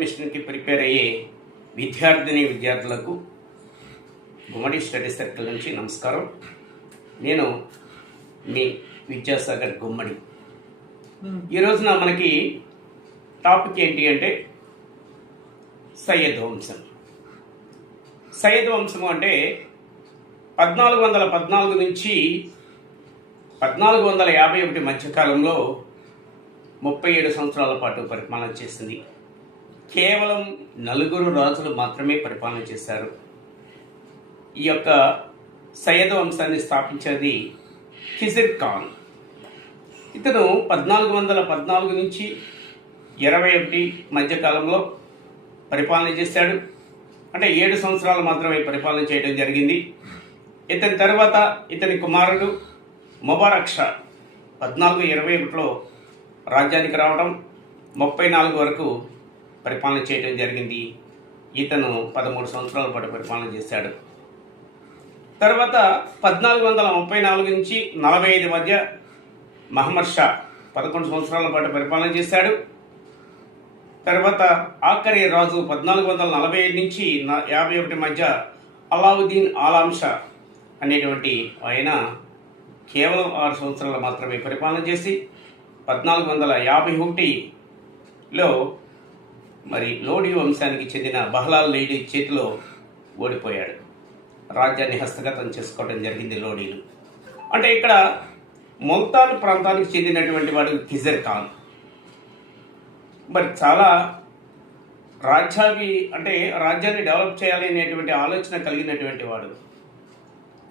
మిషన్కి ప్రిపేర్ అయ్యే విద్యార్థులకు గుమ్మడి స్టడీ సర్కిల్ నుంచి నమస్కారం. నేను మీ విద్యాసాగర్ గుమ్మడి. ఈ రోజున మనకి టాపిక్ ఏంటి అంటే సయ్యద్ వంశం. సయ్యద్ వంశం అంటే 1414 నుంచి 1451 మధ్యకాలంలో 37 సంవత్సరాల పాటు పరిపాలన చేసింది. కేవలం 4 రాజులు మాత్రమే పరిపాలన చేశారు. ఈ యొక్క సయ్యద్ వంశాన్ని స్థాపించేది ఖిజిర్ ఖాన్. ఇతను 1414 నుంచి 21 మధ్యకాలంలో పరిపాలన చేశాడు. అంటే 7 సంవత్సరాలు మాత్రమే పరిపాలన చేయడం జరిగింది. ఇతని తర్వాత ఇతని కుమారుడు ముబారక్ షా 1421లో రాజ్యానికి రావడం, 34 వరకు పరిపాలన చేయడం జరిగింది. ఇతను 13 సంవత్సరాల పాటు పరిపాలన చేశాడు. తర్వాత 1434 నుంచి 45 మధ్య మహమ్మద్ షా 11 సంవత్సరాల పాటు పరిపాలన చేశాడు. తర్వాత ఆఖరి రాజు 1445 నుంచి 51 మధ్య అలావుద్దీన్ ఆలం షా అనేటువంటి ఆయన కేవలం 6 సంవత్సరాలు మాత్రమే పరిపాలన చేసి 1451లో మరి లోడీ వంశానికి చెందిన బహ్లాల్ లోడీ చేతిలో ఓడిపోయాడు. రాజ్యాన్ని హస్తగతం చేసుకోవడం జరిగింది లోడీలు. అంటే ఇక్కడ ముల్తాన్ ప్రాంతానికి చెందినటువంటి వాడు ఖిజిర్ ఖాన్. మరి చాలా రాజ్యాన్ని డెవలప్ చేయాలి అనేటువంటి ఆలోచన కలిగినటువంటి వాడు.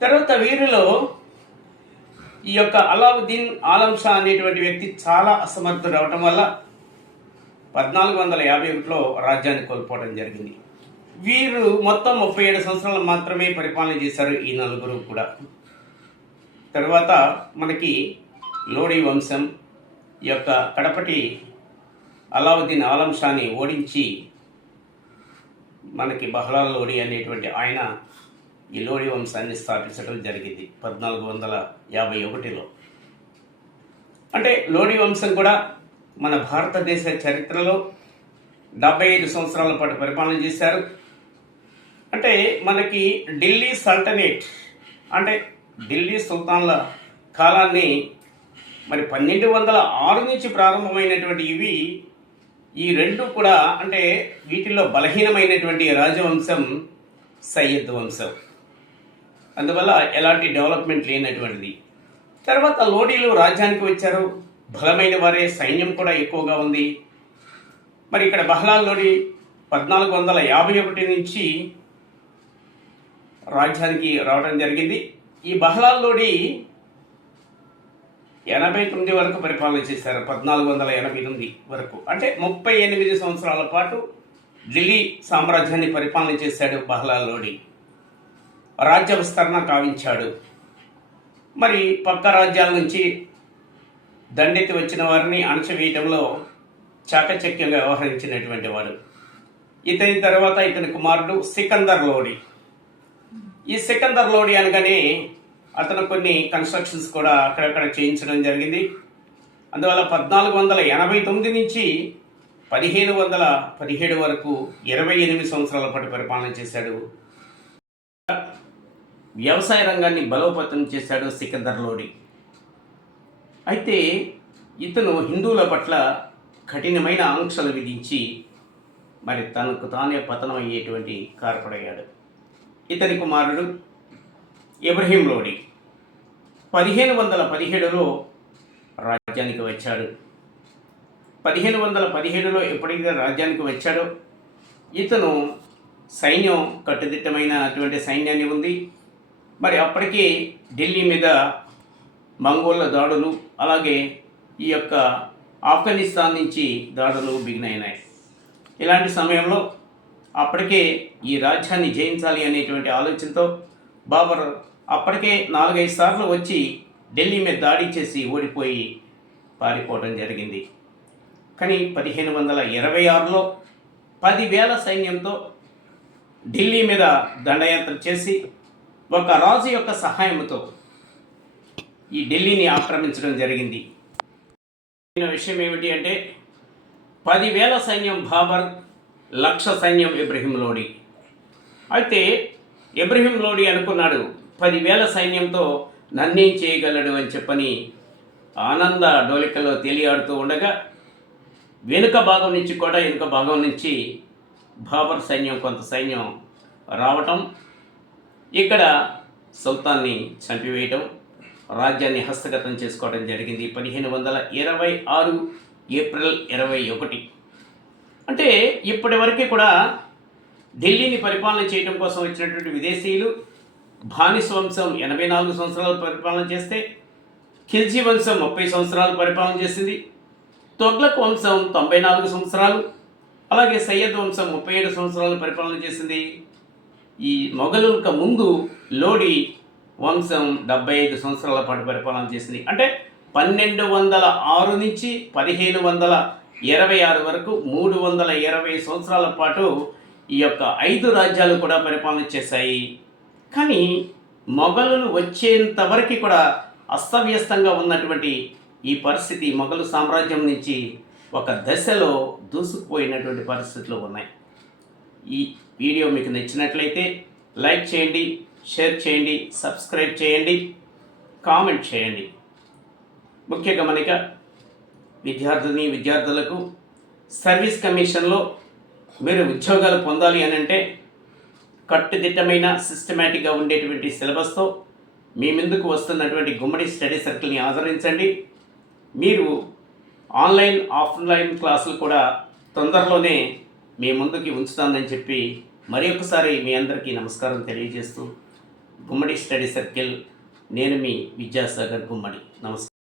తర్వాత వీరిలో ఈ యొక్క అలావుద్దీన్ ఆలం షా అనేటువంటి వ్యక్తి చాలా అసమర్థుడు అవటం వల్ల 1451లో రాజ్యాన్ని కోల్పోవడం జరిగింది. వీరు మొత్తం 37 సంవత్సరాలు మాత్రమే పరిపాలన చేశారు, ఈ 4 కూడా. తర్వాత మనకి లోడీ వంశం ఈ యొక్క కడపటి అలావుద్దీన్ ఆలం షాని ఓడించి మనకి బహ్లాల్ లోడీ అనేటువంటి ఆయన ఈ లోడీ వంశాన్ని స్థాపించడం జరిగింది 1451లో. అంటే లోడీ వంశం కూడా మన భారతదేశ చరిత్రలో 75 సంవత్సరాల పాటు పరిపాలన చేశారు. అంటే మనకి ఢిల్లీ సల్టనేట్ అంటే ఢిల్లీ సుల్తాన్ల కాలాన్ని మరి 1206 నుంచి ప్రారంభమైనటువంటి ఈ రెండు కూడా అంటే వీటిల్లో బలహీనమైనటువంటి రాజవంశం సయ్యద్ వంశం. అందువల్ల ఎలాంటి డెవలప్మెంట్ లేనటువంటిది. తర్వాత లోడీలు రాజ్యానికి వచ్చారు, బలమైన వారే, సైన్యం కూడా ఎక్కువగా ఉంది. మరి ఇక్కడ బహ్లాల్ లోడీ 1451 నుంచి రాజ్యానికి రావడం జరిగింది. ఈ బహ్లాల్ లోడీ 89 వరకు పరిపాలన చేశారు. 1489 వరకు అంటే 38 సంవత్సరాల పాటు ఢిల్లీ సామ్రాజ్యాన్ని పరిపాలన చేశాడు బహ్లాల్ లోడీ. రాజ్య విస్తరణ కావించాడు. మరి పక్క రాజ్యాల నుంచి దండెత్తి వచ్చిన వారిని అణచివేయటంలో చాకచక్యంగా వ్యవహరించినటువంటి వాడు. ఇతని తర్వాత ఇతని కుమారుడు సికందర్ లోడీ. ఈ సికందర్ లోడీ అనగానే అతను కొన్ని కన్స్ట్రక్షన్స్ కూడా అక్కడక్కడ చేయించడం జరిగింది. అందువల్ల 1489 నుంచి 1517 వరకు 28 సంవత్సరాల పాటు పరిపాలన చేశాడు. వ్యవసాయ రంగాన్ని బలోపేతం చేశాడు సికందర్ లోడీ. అయితే ఇతను హిందువుల పట్ల కఠినమైన ఆంక్షలు విధించి మరి తనకు తానే పతనం అయ్యేటువంటి కారకుడయ్యాడు. ఇతని కుమారుడు ఇబ్రహీం లోడీ 1517లో రాజ్యానికి వచ్చాడు. 1517లో ఎప్పుడైతే రాజ్యానికి వచ్చాడో ఇతను సైన్యం కట్టుదిట్టమైనటువంటి సైన్యాన్ని ఉంది. మరి అప్పటికే ఢిల్లీ మీద మంగోళ్ళ దాడులు, అలాగే ఈ యొక్క ఆఫ్ఘనిస్తాన్ నుంచి దాడులు బిగినైనాయి. ఇలాంటి సమయంలో అప్పటికే ఈ రాజ్యాన్ని జయించాలి అనేటువంటి ఆలోచనతో బాబర్ అప్పటికే 4-5 సార్లు వచ్చి ఢిల్లీ మీద దాడి చేసి ఓడిపోయి పారిపోవడం జరిగింది. కానీ 1526లో 10,000 సైన్యంతో ఢిల్లీ మీద దండయాత్ర చేసి ఒక రాజు యొక్క సహాయంతో ఈ ఢిల్లీని ఆక్రమించడం జరిగింది. విషయం ఏమిటి అంటే 10,000 సైన్యం బాబర్ లక్ష సైన్యం ఇబ్రహీం లోడి. అయితే ఇబ్రహీం లోడి అనుకున్నాడు 10,000 సైన్యంతో నన్నేం చేయగలడు అని చెప్పని ఆనంద డోలికలో తేలియాడుతూ ఉండగా వెనుక భాగం నుంచి బాబర్ సైన్యం కొంత సైన్యం రావటం, ఇక్కడ సుల్తాన్ని చంపివేయటం, రాజ్యాన్ని హస్తగతం చేసుకోవడం జరిగింది 1526 ఏప్రిల్ 21. అంటే ఇప్పటి వరకు కూడా ఢిల్లీని పరిపాలన చేయడం కోసం వచ్చినటువంటి విదేశీయులు బానిస వంశం 84 సంవత్సరాలు పరిపాలన చేస్తే, ఖిల్జీ వంశం 30 సంవత్సరాలు పరిపాలన చేసింది, తొగ్లక్ వంశం 94 సంవత్సరాలు, అలాగే సయ్యద్ వంశం 37 సంవత్సరాలు పరిపాలన చేసింది. ఈ మొఘలులకు ముందు లోడి వంశం 75 సంవత్సరాల పాటు పరిపాలన చేసింది. అంటే 1206 నుంచి 1526 వరకు 320 సంవత్సరాల పాటు ఈ యొక్క 5 రాజ్యాలు కూడా పరిపాలన చేశాయి. కానీ మొఘలులు వచ్చేంత వరకు కూడా అస్తవ్యస్తంగా ఉన్నటువంటి ఈ పరిస్థితి మొఘలు సామ్రాజ్యం నుంచి ఒక దశలో దూసుకుపోయినటువంటి పరిస్థితులు ఉన్నాయి. ఈ వీడియో మీకు నచ్చినట్లయితే లైక్ చేయండి, షేర్ చేయండి, సబ్స్క్రైబ్ చేయండి, కామెంట్ చేయండి. ముఖ్య గమనిక, విద్యార్థులకు సర్వీస్ కమిషన్లో మీరు ఉద్యోగాలు పొందాలి అని అంటే కట్టుదిట్టమైన సిస్టమేటిక్గా ఉండేటువంటి సిలబస్తో మీ ముందుకు వస్తున్నటువంటి గుమ్మడి స్టడీ సర్కిల్ని ఆదరించండి. మీరు ఆన్లైన్ ఆఫ్లైన్ క్లాసులు కూడా తొందరలోనే మీ ముందుకి ఉంచుతానని చెప్పి మరి ఒకసారి మీ అందరికీ నమస్కారం తెలియజేస్తూ, గుమ్మడి స్టడీ సర్కిల్, నేను మీ విద్యాసాగర్ గుమ్మడి. నమస్కారం.